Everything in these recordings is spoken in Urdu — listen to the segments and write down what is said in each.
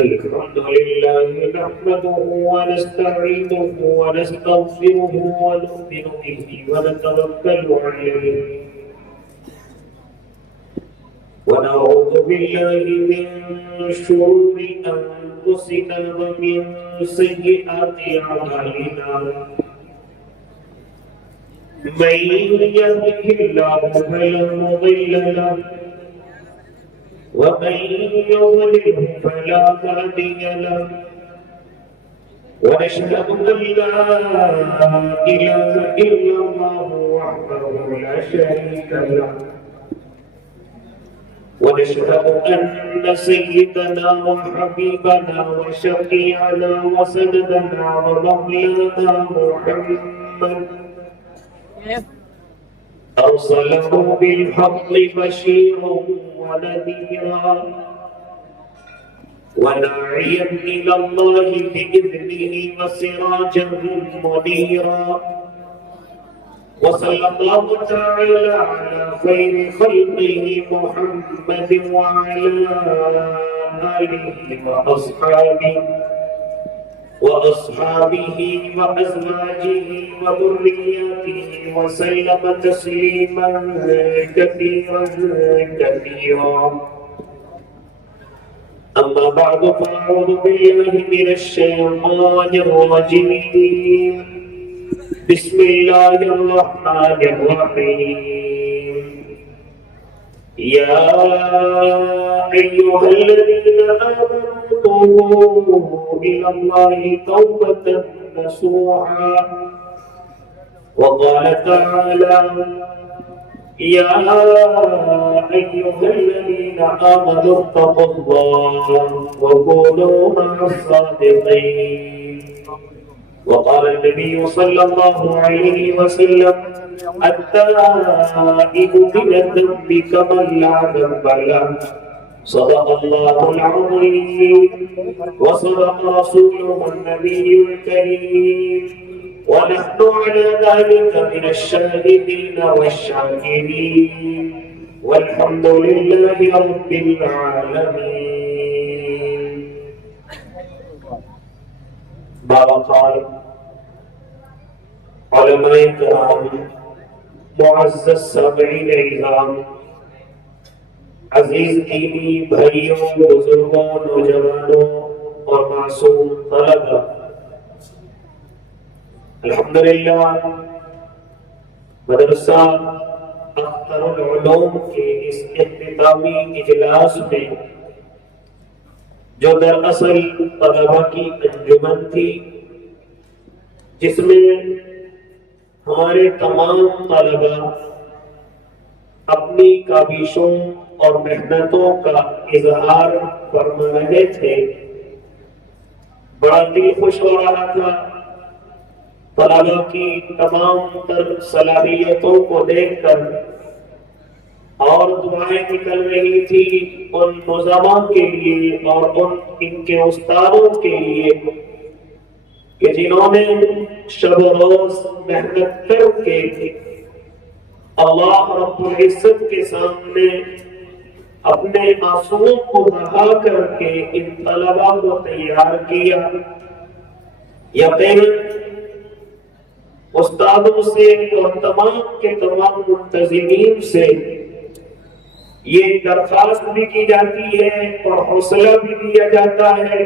الحمد لله نحمده ونستعينه ونستغفره ونؤمن به ونتوكل عليه ونعوذ بالله من شرور أنفسنا ومن سيئات أعمالنا من يهده الله فلا مضل له ومن يضلل فلا هادي له ونشهد أن لا إله إلا الله وحده لا شريك له ونشهد أن سيدنا وحبيبنا وشفيعنا وسندنا ومولانا محمد أرسله بالحق بشيرا ونذيرا وداعيا إلى الله بإذنه وسراجا منيرا وصلى الله تعالى على خير خلقه محمد وعلى آله وأصحابه وأزواجه وذرياته وسلم تسليما كثيرا كثيرا أما بعد فأعوذ بالله من الشيطان الرجيم بسم الله الرحمن الرحيم يا أيها الذين آمنوا توبوا إلى الله توبة نصوحا وقال تعالى يا أيها الذين آمنوا اتقوا الله وكونوا مع الصادقين وقال النبي صلى الله عليه وسلم التائب من الذنب كمن لا ذنب له صدق الله العظيم وصدق رسوله النبي الكريم ونحن على ذلك من الشاهدين والشاكرين والحمد لله رب العالمين. بابا قال علماء کرام معزز سامعین اعظام عزیز دینی بھائیوں بزرگوں نوجوانوں اور معصوم طلبہ الحمدللہ مدرسہ اختر العلوم کے اس اختتامی اجلاس میں جو دراصل طلبہ کی انجمن تھی جس میں ہمارے تمام طلبہ اپنی کاوشوں اور محنتوں کا اظہار فرما رہے تھے، بڑا دل خوش ہو رہا تھا طلبہ کی تمام تر صلاحیتوں کو دیکھ کر، اور دعائیں نکل رہی تھی ان نظاموں کے لیے اور ان کے استادوں کے لیے کہ جنہوں نے شب و روز محنت کر کے اللہ رب العزت کے سامنے اپنے آنسوؤں کو بہا کر کے ان طلباء کو تیار کیا۔ یقیناً استادوں سے اور تمام کے تمام منتظمین سے یہ درخواست بھی کی جاتی ہے اور حوصلہ بھی دیا جاتا ہے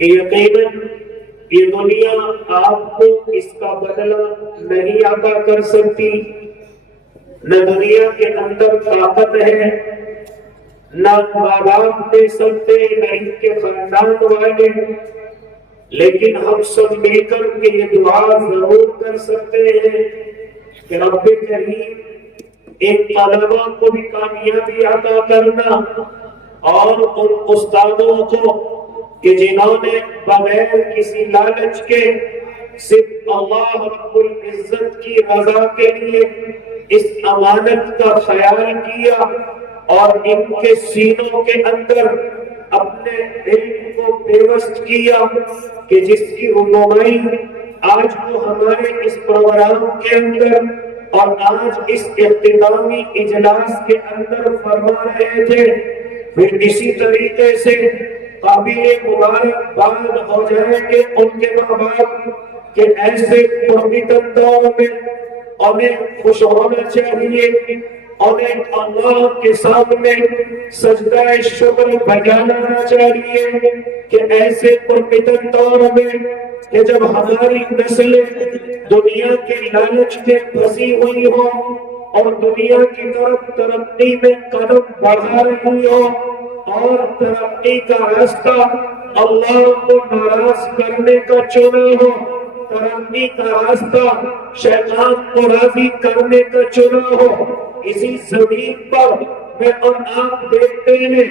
کہ یقیناً یہ دنیا آپ کو اس کا بدلہ نہیں عطا کر سکتی، نہ دنیا کے اندر طاقت ہے، نہ ماں باپ دے سکتے، نہ ان کے خاندان والے، لیکن ہم سب مل کر کے یہ دعا ضرور کر سکتے ہیں کہ رب کریم ان طلباء کو بھی کامیابی عطا کرنا اور ان استادوں کو کہ جنہوں نے بغیر کسی لالچ کے صرف اللہ رب العزت کی رضا کے لیے اس امانت کا خیال کیا اور ان کے سینوں کے اندر اپنے علم کو پیوست کیا کہ جس کی رونمائی آج وہ ہمارے اس پروگرام کے اندر اور آج اس اختتامی اجلاس کے اندر فرما رہے تھے۔ پھر اسی طریقے سے قابل مبارکباد ہو جائیں گے ان کے ماں باپ کہ ایسے پرفتن دور میں انہیں خوش ہونا چاہیے، انہیں اللہ کے سامنے سجدہ شکر بجانا چاہیے کہ ایسے پرفتن دور میں کہ جب ہماری نسلیں دنیا کے لالچ میں پھنسی ہوئی ہو اور دنیا کی طرف ترقی میں قدم بڑھا رہی ہو اور ترقی کا راستہ اللہ کو ناراض کرنے کا چنا ہو، ترقی کا راستہ شیطان کو راضی کرنے کا چنا ہو، اسی زمین پر میں اور آپ دیکھتے ہیں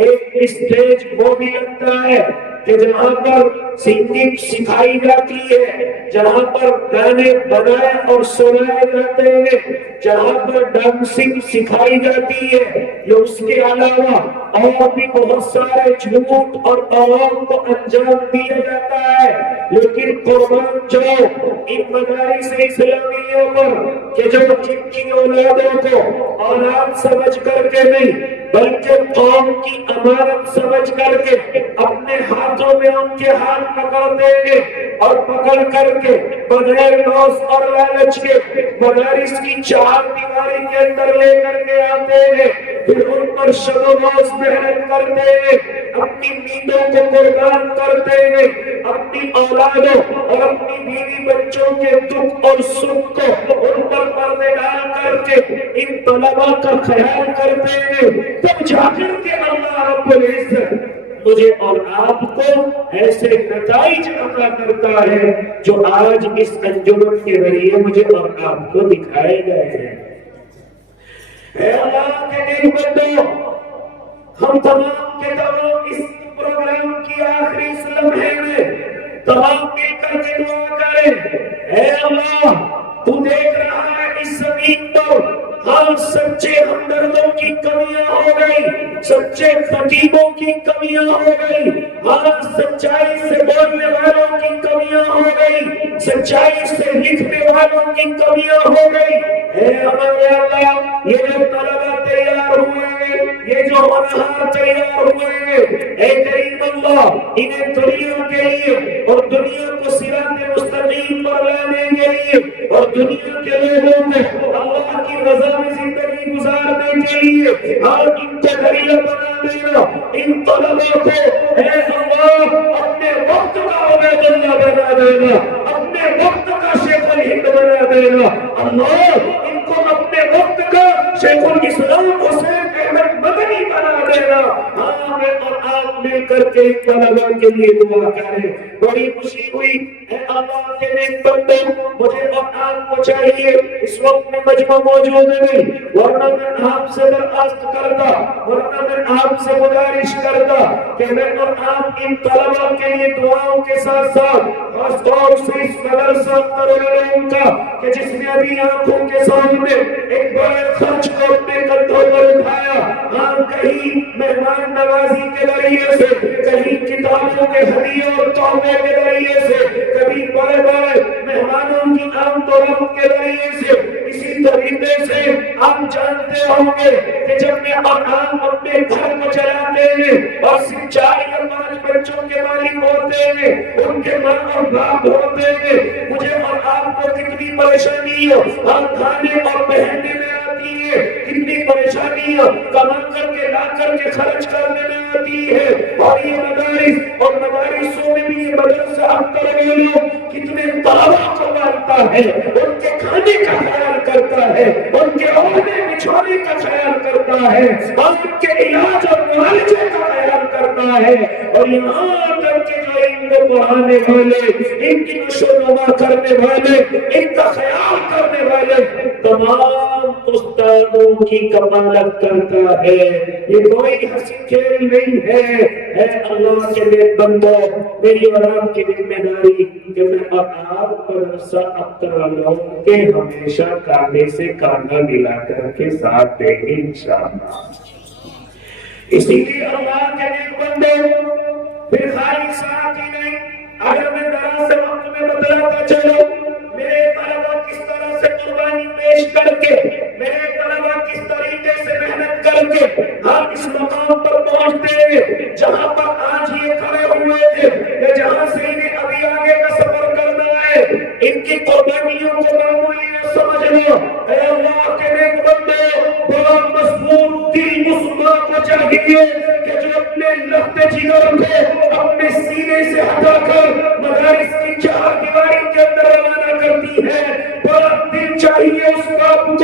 ایک اسٹیج وہ بھی لگتا ہے کہ جہاں پر سنگنگ سکھائی جاتی ہے، جہاں پر گانے بنائے اور سنائے جاتے ہیں، جہاں پر ڈانسنگ سکھائی جاتی ہے، یہ اس کے علاوہ اور بھی بہت سارے جھوٹ اور عوام کو انجام دیا جاتا ہے۔ لیکن قربان جاؤ ان مدارس اسلامیہ پر کہ جو جن کی اولادوں کو اولاد سمجھ کر کے نہیں بلکہ قوم کی امانت سمجھ کر کے اپنے ہاتھوں میں ان کے ہاتھ پکڑ دیں گے اور پکڑ کر کے بغیر نوز اور لالچ کے مدارس کی چار دیواری کے اندر لے کر کے آتے ہیں، پھر ان پر شب و روز محنت کرتے ہیں، اپنی نیندوں کو قربان کرتے ہیں، اپنی اولادوں اور اپنی بیوی بچوں کے دکھ اور سکھ کو ان پر پردے ڈال کر کے ان طلباء کا خیال کرتے ہیں، تب جا کر کے اللہ رب العزت مجھے اور آپ کو ایسے نتائج عطا کرتا ہے جو آج اس انجمن کے ذریعے مجھے اور آپ کو دکھائے گئے ہیں۔ اے اللہ کے نیک بندو، ہم تمام کے تمام اس پروگرام کی آخری اس لمحے میں تمام مل کر کے دعا کریں، اے اللہ تو دیکھ رہا ہے اس زمین پر ہم سچے ہمدردوں کی کمیاں ہو گئی، سچے خطیبوں کی کمیاں ہو گئی، ہاں سچائی سے بولنے والوں کی کمیاں ہو گئی، سچائی سے لکھنے والوں کی کمیاں ہو گئی۔ اے ہمارے اللہ، یہ جو طلبہ تیار ہوئے، یہ جو علماء تیار ہوئے، اے کریم اللہ انہیں دنیا کے لیے اور دنیا کو صراط مستقیم پر لانے کے لیے اور دنیا کے لوگوں کو اللہ کی رضا میں زندگی گزارنے کے لیے آج ان کو ذریعہ بنا دینا، ان طلبوں کو اے اللہ اپنے وقت کا عبید اللہ بنا دینا، اپنے وقت کا شیخ الہند بنا دینا، اللہ ان کو اپنے وقت کا شیخ الاسلام حسین احمد مدنی بنا دینا۔ ہاں میں اور آپ مل کر کے ان طلباء کے لیے دعا کریں۔ بڑی خوشی ہوئی اے اللہ کے نیک بندے، مجھے اور آپ کو چاہیے اس وقت میں مجمع موجود نہیں، ورنہ میں آپ سے درخواست کرتا، ورنہ میں آپ سے گزارش کرتا کہ میں اور آپ ان طلباء کے لیے دعاؤں کے ساتھ ساتھ خاص طور سے اس مدرسہ ترغیب کا کہ جس نے ابھی آنکھوں کے سامنے ایک بڑے خرچ کو اپنے کندھوں پر اٹھایا، ہاں کہیں مہمان نوازی کے ذریعے سے، کہیں کتابوں کے ہدیے اور تحفے کے ذریعے سے، کبھی بڑے بڑے مہمانوں کی آمد و رفت کے ذریعے سے، اسی طریقے سے آپ جانتے ہوں گے کہ جب میں اور آپ اپنے گھر کو چلاتے ہیں اور صرف 4 یا 5 بچوں کے مالک ہوتے ہیں، ان کے ماں اور باپ ہوتے ہیں، مجھے اور آپ کو کتنی پریشانی ہم کھانے اور پہننے میں آتی ہے، کتنی پریشانی کما کر کے لا کر کے خرچ کرنے میں آتی ہے، اور یہ مدارس اور مدارسوں میں بھی یہ مدرسہ ترغیب کتنے طلباء کو پالتا ہے، ان کے کھانے کا خیال کرتا ہے، ان کے اوڑھنے بچھونے کا خیال کرتا ہے، اور ان کے علاج اور معالجے کا خیال کرتا ہے، اور یہاں تک کہ جو ان کو پڑھانے والے، ان کی نشو و نما کرنے والے، ان کا خیال کرنے والے تمام استادوں کی کفالت کرتا ہے۔ یہ کوئی ہنسی کھیل نہیں ہے۔ اے اللہ کے نیک بندو، میری اور آپ کی ذمہ داری کہ میں اور آپ پر ساتھ لوں کہ ہمیشہ کاندھے سے کاندھا ملا کر کے ساتھ دیں گے انشاءاللہ۔ اسی لیے اللہ کے نیک بندو، پھر خالی ساتھ ہی نہیں، اگر میں ذرا سے وقت میں بتلاتا چلو میرے طلبہ کس طرح سے قربانی پیش کر کے، میرے طلبہ کس طریقے سے محنت کر کے ہم اس مقام پر پہنچتے ہیں جہاں پر آج کی قربانیوں کو معمولی سمجھ لو۔ اے اللہ کے نیک بندے، بڑا مضبوط دل اس ماں کو چاہیے کہ جو اپنے لخت جگر کو اپنے سینے سے ہٹا کر مدارس کی چار دیواری کے اندر روانہ کرتی ہے، بڑا دل چاہیے اس باپ کو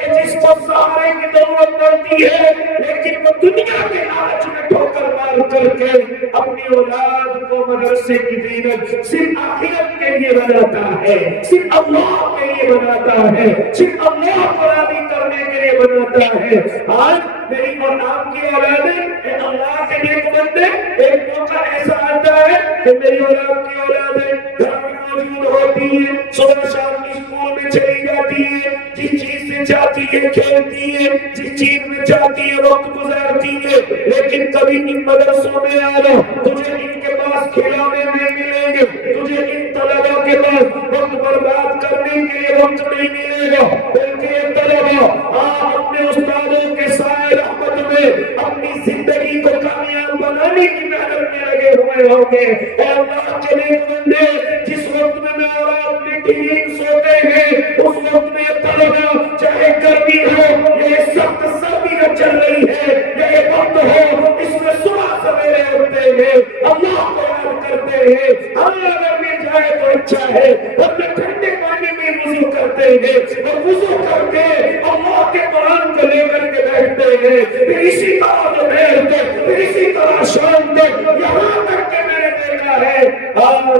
کہ جس کو سہارے کی ضرورت پڑتی ہے لیکن وہ دنیا کے لالچ میں ٹھوکر مار کر کے اپنی اولاد کو مدرسے کی زینت صرف آخرت کے لیے بناتا ہے، صرف اللہ کے لیے بناتا ہے، صرف اللہ کو راضی کرنے کے لیے بناتا ہے۔ آج میری اور آپ کی اولادیں اے اللہ کے نیک بندے، ایک موقع ایسا آتا ہے کہ میری اور آپ کی اولادیں گھر میں موجود ہوتی ہیں، صبح شام اسکول میں چلی جاتی ہے، جس چیز سے چاہتی ہے کھیلتی ہے، جس چیز میں چاہتی ہے وقت گزارتی ہے، لیکن کبھی ان مدرسوں میں آنا تجھے ان کے پاس کھلونے نہیں ملیں گے، تجھے ان طلباء کے پاس وقت برباد کرنے کے لیے وقت نہیں ملے گا، بلکہ یہ طلباء اپنے استادوں کے سائے رحمت میں اپنی زندگی کو کامیاب بنانے کی محنت میں لگے ہوئے ہوں گے۔ اے اللہ کے نیک بندے، جس وقت میں اور آپ میٹنگ سوتے ہیں اس وقت میں طلباء چاہے گرمی ہو، یہ سخت سردیاں چل رہی ہے، یہ وقت ہو اس میں صبح سویرے اٹھتے ہیں، اللہ کو یاد کرتے ہیں، اگر مل جائے تو اچھا ہے، ورنہ ٹھنڈے پانی میں وضو کرتے ہیں اور وضو کر کے اللہ کے قرآن کو لے کر کے بیٹھتے ہیں، پھر اسی طرح دوپہر تک، پھر اسی طرح شام تک، یہاں تک کہ میں نے دیکھا ہے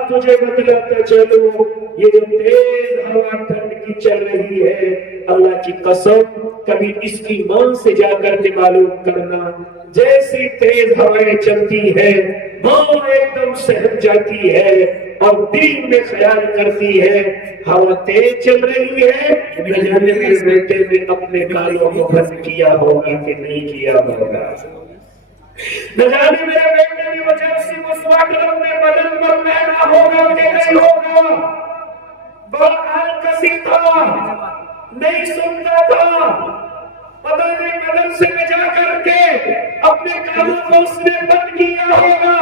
تجھے بتلاتا چلوں یہ جو تیز ہوا ٹھنڈ کی چل رہی ہے، اللہ کی قسم کبھی اس کی ماں سے جا کر کے معلوم کرنا، جیسی تیز ہوائیں چلتی ہے ماں ایک دم سہم جاتی ہے اور دل میں خیال کرتی ہے ہوا تیز چل رہی ہے، نہ جانے میرے بیٹے نے اپنے کالوں کو بند کیا ہوگا کہ نہیں کیا ہوگا، نہ جانے میرے بیٹے کی وجہ سے مسواک اپنے بدن پر پہنا ہوگا کہ نہیں ہوگا۔ بہرحال کسی تھا نہیں سنتا تھا، مدرسے میں جا کر کے اپنے کانوں کو اس نے بند کیا ہوگا،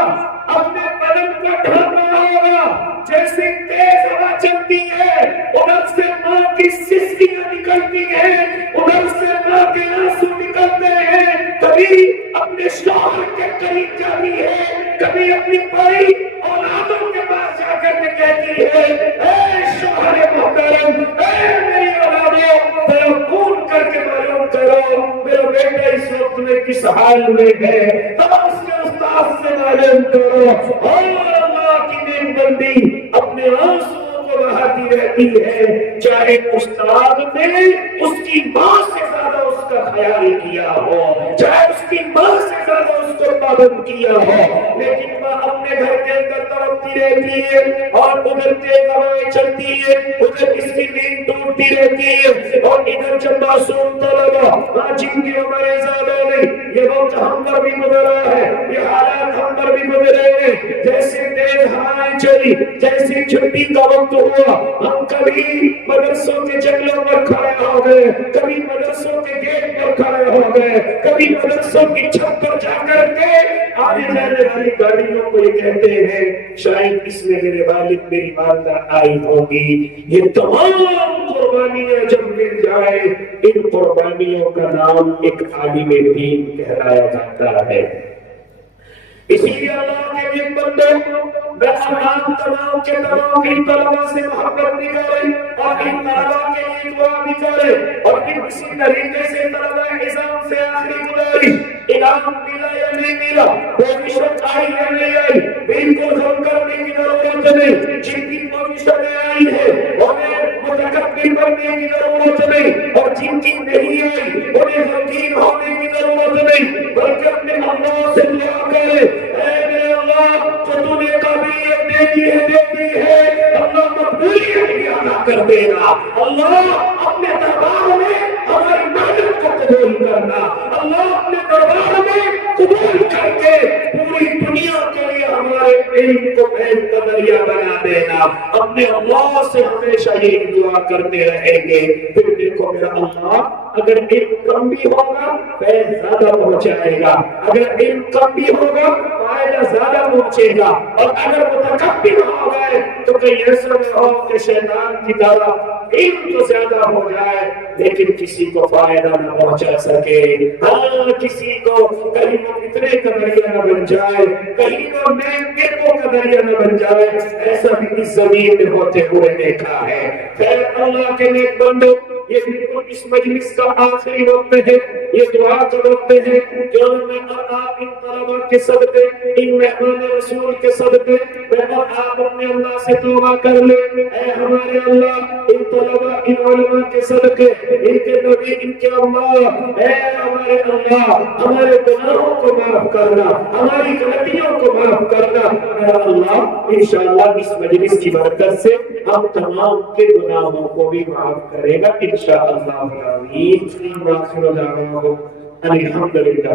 اپنے بدن کو ڈھانپا ہوگا، جیسے تیز ہوا چلتی ہے ادھر سے ماں کی سسکیاں نکلتی ہیں، ادھر سے ماں کے آنسو نکلتے ہیں، کبھی اپنے شوہر کے قریب جاتی ہے، کبھی اپنی بڑی اولادوں کے پاس جا کر کے کہتی ہے اے شوہر محترم، اے میری اولادوں، ذرا فون کر کے معلوم کرو میرا بیٹا اس وقت میں کس حال میں ہے، ذرا اس کے استاد سے معلوم کرو۔ اور اللہ کی نیک بندی اپنے آنسوؤں کو بہاتی رہتی ہے، چاہے استاد نے اس کی ماں سے زیادہ اس کا خیال کیا ہو، چاہے اس کی ماں سے زیادہ اس کو پابند کیا ہو، لیکن ماں اپنے گھر کے اندر تڑپتی رہتی ہے اور ادھر تیز ہوائیں چلتی ہے، ادھر اس کی نیند ٹوٹتی رہتی ہے، اور ادھر جب معصوم طلبا جن کی عمریں زیادہ نہیں، یہ وقت ہم پر بھی گزرا ہے، یہ حالات ہم پر بھی گزرے ہیں، جیسے تیز ہوائیں چلی، جیسے چھٹی کا وقت ہوا، ہم کبھی مدرسوں کے جنگلوں پر کھڑے ہو گئے، کبھی مدرسوں کے گیٹ پر کھڑے ہو گئے، کبھی مدرسوں کی چھت پر جا کر کے آنے جانے والی گاڑیوں کو یہ کہتے ہیں شاید اس میں میرے والد میری والدہ آئی ہوگی۔ یہ تمام قربانیاں جب مل جائے، ان قربانیوں کا نام ایک عالم دین کہلایا جاتا ہے۔ اسی لیے اللہ کے نیک بندے تمام کے طلباء سے محبت بھی کرے اور ان طلباء کے لیے دعا بھی کرے، اور پھر اسی طریقے سے طلباء نظام سے آخری گزارش، انعام ملا یا نہیں ملا، پوزیشن آئی یا نہیں آئی، بالکل غم کرنے کی ضرورت نہیں، جن کی پوزیشن آئی ہے انہیں متکبر بننے کی ضرورت نہیں، اور جن کی نہیں آئی انہیں غمگین ہونے کی ضرورت نہیں، بلکہ اپنے اللہ سے دعا کرے اے میرے اللہ جو تو نے قابلیت دے دی ہے اللہ مقبولیت بھی عطا کر دے گا، اللہ اپنے دربار میں ہماری محنت کو قبول کرنا، اللہ اپنے دربار میں قبول کر کے پوری دنیا کے لیے ہمارے علم کو بھیج کا ذریعہ بنا دینا، اپنے اللہ سے ہمیشہ یہ دعا کرتے رہیں گے۔ پھر دیکھو میرا اللہ اگر علم کم بھی ہوگا فیض زیادہ پہنچائے گا، اگر علم کم بھی ہوگا فائدہ زیادہ پہنچے گا، اور اگر متکبر ہو گئے تو کہیں ایسا نہ ہو کہ شیطان کی طرح علم تو زیادہ ہو جائے لیکن کسی کو فائدہ نہ پہنچا سکے، ہاں کسی کو کہیں وہ فتنے کا ذریعہ نہ بن جائے، کہیں وہ نیکیوں کا ذریعہ نہ بن جائے، ایسا بھی اس زمین میں ہوتے ہوئے دیکھا ہے۔ خیر اللہ کے نیک بندو، یہ بالکل اس مجلس کا آخری وقت ہے، یہ دعا کا وقت ہے کہ میں اور آپ ان طلباء کے صدقے، ان مہمان رسول کے صدقے، میں اور آپ اپنے اللہ سے توبہ کر لیں۔ اے ہمارے اللہ، ان طلباء، ان علماء کے صدقے، ان کے نبی، ان کے اللہ، اے ہمارے اللہ، ہمارے گناہوں کو معاف کرنا، ہماری غلطیوں کو معاف کرنا۔ اے اللہ انشاءاللہ اس مجلس کی برکت سے ہم تمام کے گناہوں کو بھی معاف کرے گا انشاءاللہ۔ آمین۔ آخر دعوانا الحمدللہ۔